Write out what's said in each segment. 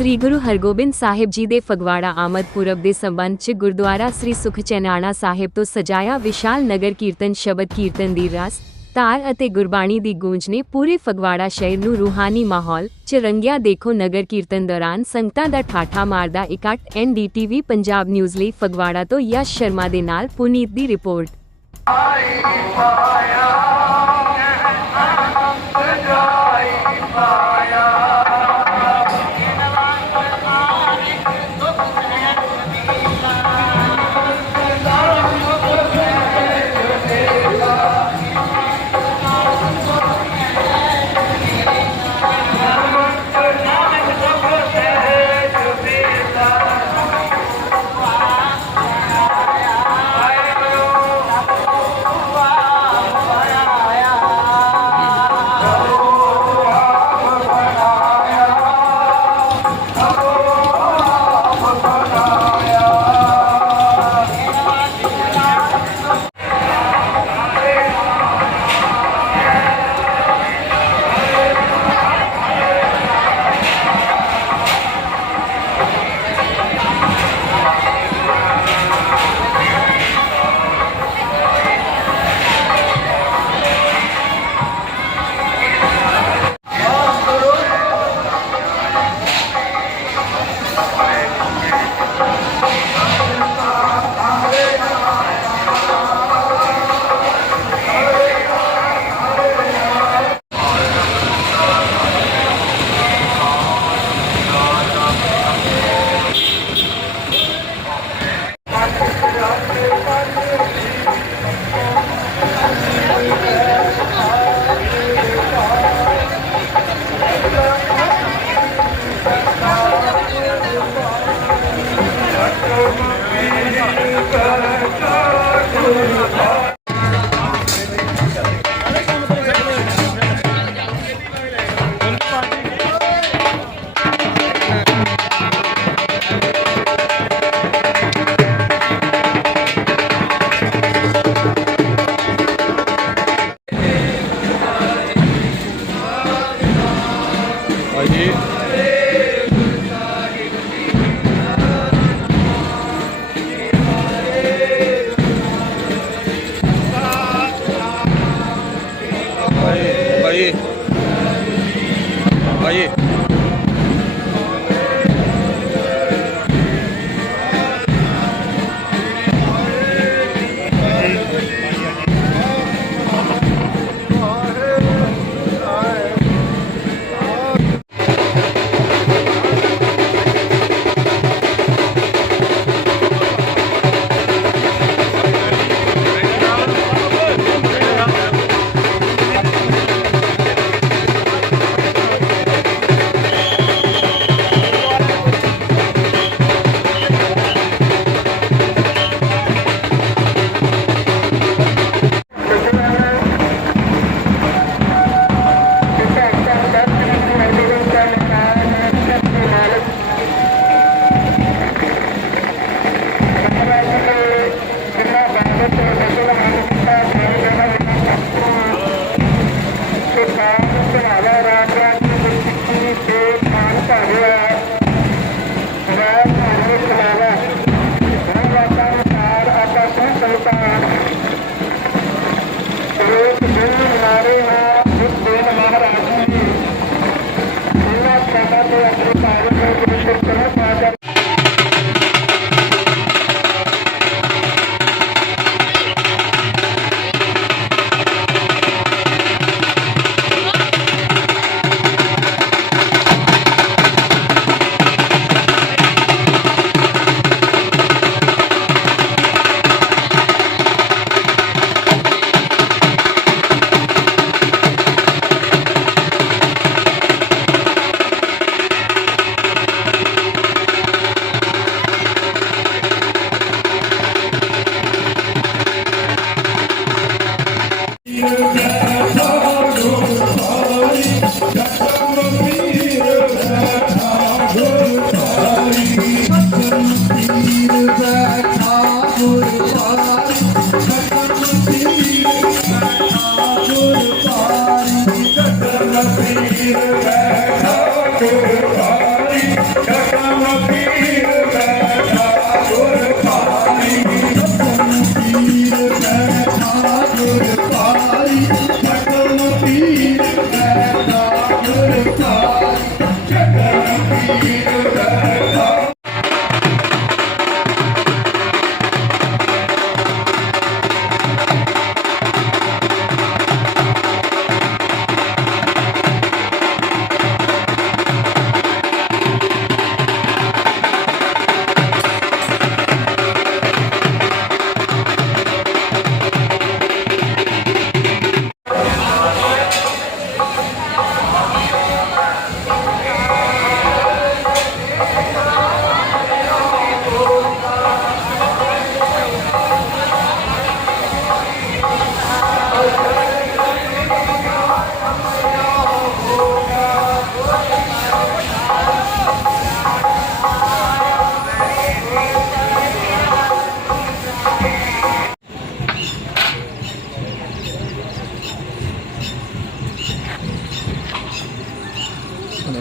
ਸ੍ਰੀ ਗੁਰੂ ਹਰਗੋਬਿੰਦ ਸਾਹਿਬ ਜੀ ਦੇ ਫਗਵਾੜਾ ਆਮਦ ਪੁਰਬ ਦੇ ਸੰਬੰਧ 'ਚ ਗੁਰਦੁਆਰਾ ਸ੍ਰੀ ਸੁਖਚੈਨਾਣਾ ਸਾਹਿਬ ਤੋਂ ਸਜਾਇਆ ਵਿਸ਼ਾਲ ਨਗਰ ਕੀਰਤਨ ਸ਼ਬਦ ਕੀਰਤਨ ਦੀ ਰਸ, ਤਾਰ ਅਤੇ ਗੁਰਬਾਣੀ ਦੀ ਗੂੰਜ ਨੇ ਪੂਰੇ ਫਗਵਾੜਾ ਸ਼ਹਿਰ ਨੂੰ ਰੂਹਾਨੀ ਮਾਹੌਲ 'ਚ ਰੰਗਿਆ ਦੇਖੋ ਨਗਰ ਕੀਰਤਨ ਦੌਰਾਨ ਸੰਗਤਾਂ ਦਾ ਠਾਠਾ ਮਾਰਦਾ ਇਕੱਠ ਐਨਡੀਟੀਵੀ ਪੰਜਾਬ ਨਿਊਜ਼ ਲਈ ਫਗਵਾੜਾ ਤੋਂ ਯਸ਼ ਸ਼ਰਮਾ ਦੇ ਨਾਲ ਪੁਨੀਤ ਦੀ ਰਿਪੋਰਟ।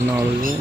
ਨਾਲ ਜੋ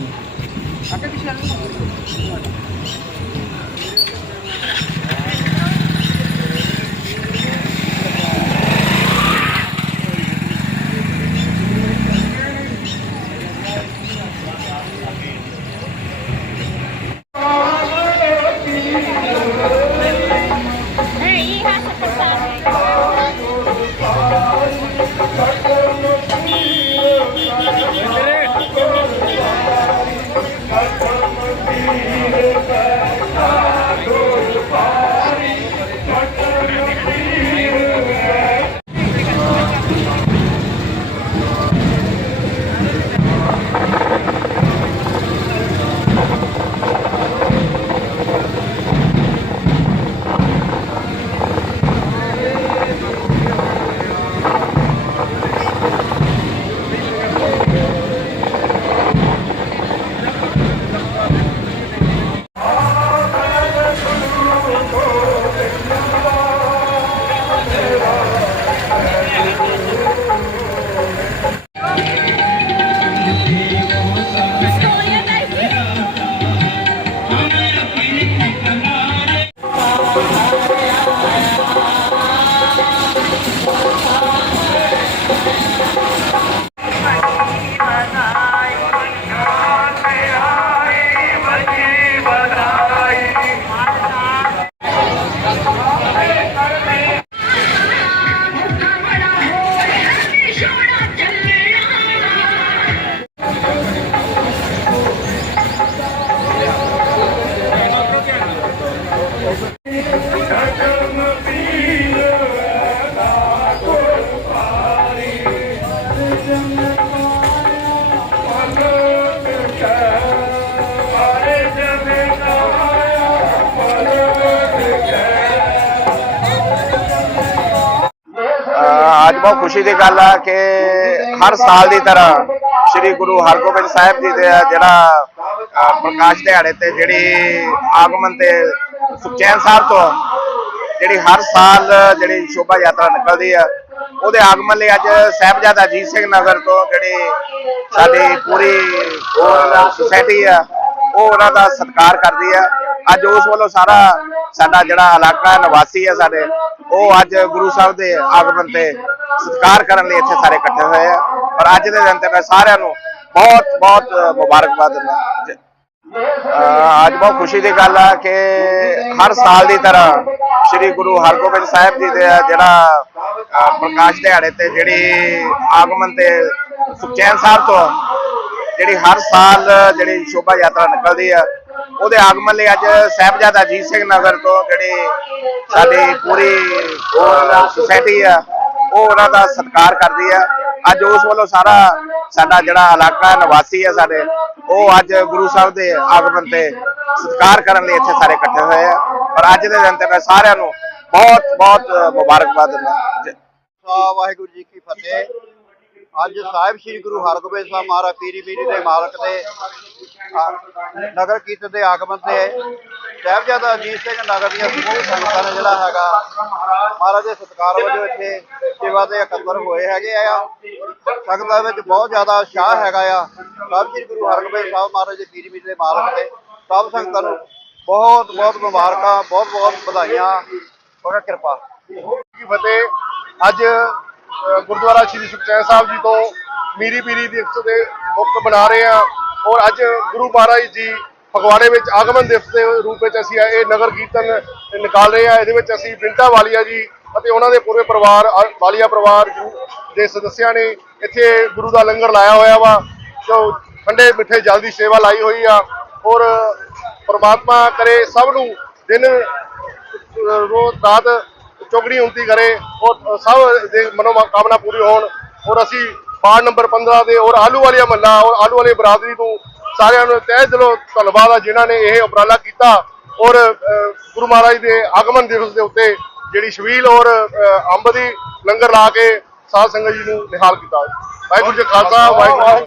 ਅਹ ਅੱਜ ਬਹੁਤ ਖੁਸ਼ੀ ਦੀ ਗੱਲ ਆ ਕਿ ਹਰ ਸਾਲ ਦੀ ਤਰ੍ਹਾਂ ਸ੍ਰੀ ਗੁਰੂ ਹਰਗੋਬਿੰਦ ਸਾਹਿਬ ਜੀ ਦੇ ਜਿਹੜਾ ਪ੍ਰਕਾਸ਼ ਦਿਹਾੜੇ ਤੇ ਜਿਹੜੀ ਆਗਮਨ ਤੇ ਸੁਖਚੈਨ ਸਾਹਿਬ ਤੋਂ ਜਿਹੜੀ ਹਰ ਸਾਲ ਜਿਹੜੀ ਸ਼ੋਭਾ ਯਾਤਰਾ ਨਿਕਲਦੀ ਆ, ਉਹਦੇ ਆਗਮਨ ਲਈ ਅੱਜ ਸਾਹਿਬਜ਼ਾਦਾ ਅਜੀਤ ਸਿੰਘ ਨਗਰ ਤੋਂ ਜਿਹੜੀ ਸਾਡੀ ਪੂਰੀ ਸੁਸਾਇਟੀ ਆ, ਉਹ ਉਹਨਾਂ ਦਾ ਸਤਿਕਾਰ ਕਰਦੀ ਆ। ਅੱਜ ਉਸ ਵੱਲੋਂ ਸਾਰਾ ਸਾਡਾ ਜਿਹੜਾ ਇਲਾਕਾ ਨਿਵਾਸੀ ਆ ਸਾਡੇ, ਉਹ ਅੱਜ ਗੁਰੂ ਸਾਹਿਬ ਦੇ ਆਗਮਨ ਤੇ ਸਤਿਕਾਰ ਕਰਨ ਲਈ ਇੱਥੇ ਸਾਰੇ ਇਕੱਠੇ ਹੋਏ ਆ। ਪਰ ਅੱਜ ਦੇ ਦਿਨ ਤੇ ਮੈਂ ਸਾਰਿਆਂ ਨੂੰ ਬਹੁਤ ਬਹੁਤ ਮੁਬਾਰਕਬਾਦ ਦਿੰਦਾ ਅੱਜ ਬਹੁਤ ਖੁਸ਼ੀ ਦੀ ਗੱਲ ਆ ਕਿ ਹਰ ਸਾਲ ਦੀ ਤਰ੍ਹਾਂ ਸ੍ਰੀ ਗੁਰੂ ਹਰਗੋਬਿੰਦ ਸਾਹਿਬ ਜੀ ਦੇ ਜਿਹੜਾ ਪ੍ਰਕਾਸ਼ ਦਿਹਾੜੇ ਤੇ ਜਿਹੜੀ ਆਗਮਨ ਤੇ ਸੁਖਚੈਨ ਸਾਹਿਬ ਤੋਂ ਜਿਹੜੀ ਹਰ ਸਾਲ ਜਿਹੜੀ ਸ਼ੋਭਾ ਯਾਤਰਾ ਨਿਕਲਦੀ ਆ, ਉਹਦੇ ਆਗਮਨ ਲਈ ਅੱਜ ਸਾਹਿਬਜ਼ਾਦਾ ਅਜੀਤ ਸਿੰਘ ਨਗਰ ਤੋਂ ਜਿਹੜੀ ਸਾਡੀ ਪੂਰੀ ਸੁਸਾਇਟੀ ਆ ਉਹ ਉਹਨਾਂ ਦਾ ਸਤਿਕਾਰ ਕਰਦੀ ਹੈ ਅੱਜ ਉਸ ਵੱਲੋਂ ਸਾਰਾ ਸਾਡਾ ਜਿਹੜਾ ਇਲਾਕਾ ਨਿਵਾਸੀ ਹੈ ਸਾਡੇ, ਉਹ ਅੱਜ ਗੁਰੂ ਸਾਹਿਬ ਦੇ ਆਗਮਨ ਤੇ ਸਤਿਕਾਰ ਕਰਨ ਲਈ ਇੱਥੇ ਸਾਰੇ ਇਕੱਠੇ ਹੋਏ ਆ। ਪਰ ਅੱਜ ਦੇ ਦਿਨ ਤੇ ਮੈਂ ਸਾਰਿਆਂ ਨੂੰ ਬਹੁਤ ਬਹੁਤ ਮੁਬਾਰਕਬਾਦ ਦਿੰਦਾ। ਵਾਹਿਗੁਰੂ ਜੀ ਕੀ ਫਤਿਹ। ਅੱਜ ਸਾਹਿਬ ਸ੍ਰੀ ਗੁਰੂ ਹਰਗੋਬਿੰਦ ਸਾਹਿਬ ਮਹਾਰਾਜ ਪੀਰੀ ਪੀਰੀ ਦੇ ਮਾਲਕ ਦੇ ਨਗਰ ਕੀਰਤਨ ਦੇ ਆਗਮਨ ਤੇ ਸਾਹਿਬਜ਼ਾਦਾ ਅਜੀਤ ਸਿੰਘ ਨਗਰ ਦੀਆਂ ਸਮੂਹ ਸੰਗਤਾਂ ਨੇ ਜਿਹੜਾ ਹੈਗਾ, ਮਹਾਰਾਜ ਦੇ ਸਤਿਕਾਰ ਵਜੋਂ ਇੱਥੇ ਸੇਵਾ ਦੇ ਇਕੱਤਰ ਹੋਏ ਹੈਗੇ ਆ। ਸੰਗਤਾਂ ਵਿੱਚ ਬਹੁਤ ਜ਼ਿਆਦਾ ਉਤਸ਼ਾਹ ਹੈਗਾ ਆ। ਸਾਹਿਬ ਸ੍ਰੀ ਗੁਰੂ ਹਰਗੋਬਿੰਦ ਸਾਹਿਬ ਮਹਾਰਾਜ ਦੇ ਪੀਰੀ ਪੀਰੀ ਦੇ ਮਾਲਕ ਦੇ ਸਭ ਸੰਗਤਾਂ ਨੂੰ ਬਹੁਤ ਬਹੁਤ ਮੁਬਾਰਕਾਂ, ਬਹੁਤ ਬਹੁਤ ਵਧਾਈਆਂ। ਬੜਾ ਕਿਰਪਾ। ਕੀ ਫਤਿਹ। ਅੱਜ ਗੁਰਦੁਆਰਾ ਸ਼੍ਰੀ ਸੁਖਚੈਨ ਸਾਹਿਬ ਜੀ ਤੋਂ ਮੀਰੀ ਪੀਰੀ ਦਿਵਸ ਦੇ ਮੁਕਤ ਬਣਾ ਰਹੇ ਹਾਂ ਔਰ ਅੱਜ ਗੁਰੂ ਮਹਾਰਾਜ ਜੀ ਫਗਵਾੜੇ ਵਿੱਚ ਆਗਮਨ ਦਿਵਸ ਦੇ ਰੂਪ ਵਿੱਚ ਅਸੀਂ ਇਹ ਨਗਰ ਕੀਰਤਨ ਨਿਕਾਲ ਰਹੇ ਹਾਂ। ਇਹਦੇ ਵਿੱਚ ਅਸੀਂ ਬਿੰਟਾ ਵਾਲੀਆ ਜੀ ਅਤੇ ਉਹਨਾਂ ਦੇ ਪੂਰੇ ਪਰਿਵਾਰ ਵਾਲੀਆ ਪਰਿਵਾਰ ਜੀ ਦੇ ਸਦੱਸਿਆਂ ਨੇ ਇੱਥੇ ਗੁਰੂ ਦਾ ਲੰਗਰ ਲਾਇਆ ਹੋਇਆ ਵਾ, ਜੋ ਠੰਡੇ ਮਿੱਠੇ ਜਲ ਦੀ ਸੇਵਾ ਲਾਈ ਹੋਈ ਆ ਔਰ ਪਰਮਾਤਮਾ ਕਰੇ ਸਭ ਨੂੰ ਦਿਨ, ਰੋਜ਼ ਰਾਤ ਚੌਗਣੀ ਹੁੰਦੀ ਕਰੇ ਔਰ ਸਭ ਦੇ ਮਨੋ ਪੂਰੀ ਹੋਣ। ਔਰ ਅਸੀਂ ਵਾਰਡ ਨੰਬਰ 15 ਦੇ ਔਰ ਆਲੂ ਵਾਲੀਆ ਮਹੱਲਾ ਔਰ ਆਲੂ ਵਾਲੀ ਬਰਾਦਰੀ ਨੂੰ ਸਾਰਿਆਂ ਨੂੰ ਤਹਿ ਦਿਲੋਂ ਧੰਨਵਾਦ ਆ ਜਿਨ੍ਹਾਂ ਨੇ ਇਹ ਉਪਰਾਲਾ ਕੀਤਾ। ਔਰ ਗੁਰੂ ਮਹਾਰਾਜ ਦੇ ਆਗਮਨ ਦਿਵਸ ਦੇ ਉੱਤੇ ਜਿਹੜੀ ਛਬੀਲ ਔਰ ਅੰਬ ਦੀ ਲੰਗਰ ਲਾ ਕੇ ਸਾਧ ਸੰਗਤ ਜੀ ਨੂੰ ਨਿਹਾਲ ਕੀਤਾ। ਵਾਹਿਗੁਰੂ ਜੀ ਖਾਲਸਾ, ਵਾਹਿਗੁਰੂ